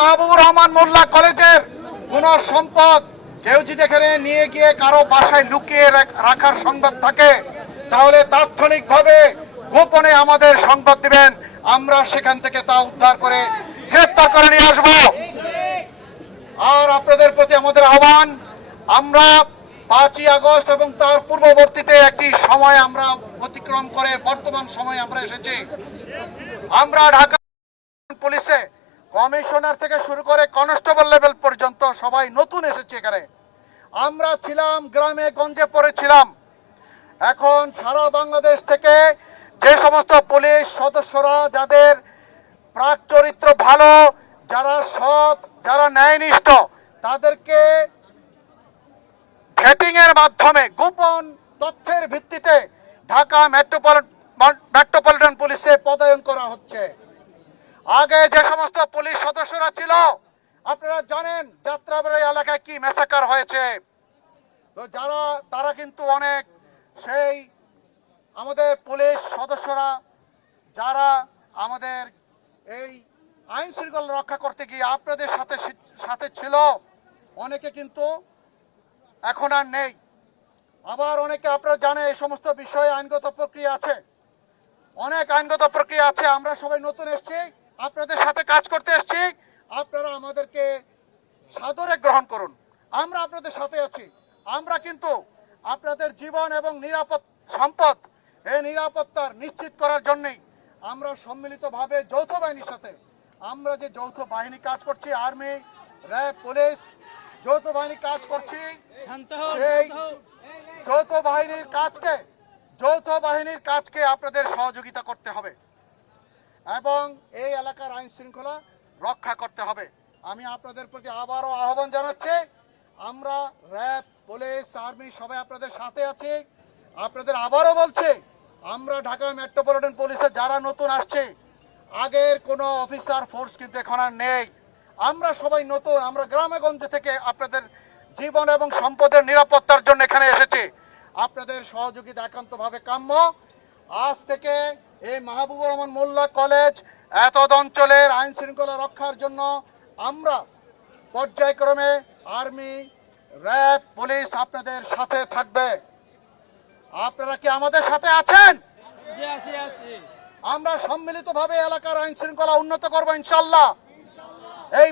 মাহবুবুর রহমান মোল্লা কলেজের কোন সম্পদ। কেউ যদি এখানে নিয়ে গিয়ে কারও বাসায় লুকিয়ে রাখার সংবাদ থাকে, তাহলে তাৎক্ষণিকভাবে গোপনে আমাদের সংবাদ দিবেন। আমরা সেখান থেকে তা উদ্ধার করে গ্রেপ্তার করে নিয়ে আসব। আর আপনাদের প্রতি আমাদের আহ্বান, আমরা পাঁচই আগস্ট এবং তার পূর্ববর্তীতে একটি সময় আমরা অতিক্রম করে, বর্তমান সময়ে আমরা এসেছি। আমরা ঢাকা পুলিশে কমিশনার থেকে শুরু করে কনস্টেবল লেভেল পর্যন্ত সবাই নতুন এসেছে এখানে। আমরা ছিলাম গ্রামে, গঞ্জে পড়েছিলাম। এখন সারা বাংলাদেশ থেকে যে সমস্ত পুলিশ সদস্যরা, যাদের প্রাক চরিত্র ভালো, যারা সৎ, যারা ন্যায়নিষ্ঠ, তাদেরকে ভেটিং এর মাধ্যমে, গোপন তথ্যের ভিত্তিতে ঢাকা মেট্রোপলিটন মেট্রোপলিটন পুলিশে পদায়ন করা হচ্ছে। আগে যে সমস্ত পুলিশ সদস্যরা ছিল, আপনারা জানেন যাত্রাবাড়ি এলাকায় কি মেসাকার হয়েছে। তো যারা, তারা কিন্তু অনেক। সেই আমাদের পুলিশ সদস্যরা, যারা আমাদের এই আইন শৃঙ্খলা রক্ষা করতে গিয়ে আপনাদের সাথে সাথে ছিল, অনেকে কিন্তু এখন আর নেই। আবার অনেকে আপনারা জানেন এই সমস্ত বিষয়ে আইনগত প্রক্রিয়া আছে। অনেক আইনগত প্রক্রিয়া আছে, আমরা সবাই নতুন এসেছি। আপনাদের সাথে কাজ করতে এসেছি। আপনারা আমাদেরকে সাদরে গ্রহণ করুন। আমরা আপনাদের সাথে আছি। আমরা কিন্তু আপনাদের জীবন এবং নিরাপদ সম্পদ এই নিরাপত্তার নিশ্চিত করার জন্যই আমরা সম্মিলিতভাবে যৌথ বাহিনীর সাথে আমরা যে যৌথ বাহিনী কাজ করছি আর্মি র্যাব পুলিশ যৌথ বাহিনী কাজ করছি সেই যৌথ বাহিনীর কাজকে যৌথ বাহিনীর কাজকে আপনাদের সহযোগিতা করতে হবে। এবং এই এলাকার আইন শৃঙ্খলা রক্ষা করতে হবে। আমি আপনাদের প্রতি আবারও আহ্বান জানাচ্ছি, আমরা র্যাব, পুলিশ, আর্মি সবাই আপনাদের সাথে আছি। আপনাদের আবারও বলছে, আমরা ঢাকা মেট্রোপলিটন পুলিশে যারা নতুন আসছে, আগের কোনো অফিসার ফোর্স কিন্তু এখন আর নেই। আমরা সবাই নতুন, আমরা গ্রামে গঞ্জে থেকে আপনাদের জীবন এবং সম্পদের নিরাপত্তার জন্য এখানে এসেছি। আপনাদের সহযোগিতা একান্তভাবে কাম্য। আজ থেকে এই মাহবুবুর রহমান মোল্লা কলেজ এতদ অঞ্চলের আইন শৃঙ্খলা রক্ষার জন্য আমরা পর্যায়ক্রমে আর্মি র্যাব পুলিশ আপনাদের সাথে থাকবে। আপনারা কি আমাদের সাথে আছেন? আমরা সম্মিলিতভাবে এলাকার আইন শৃঙ্খলা উন্নত করব ইনশাল্লাহ। এই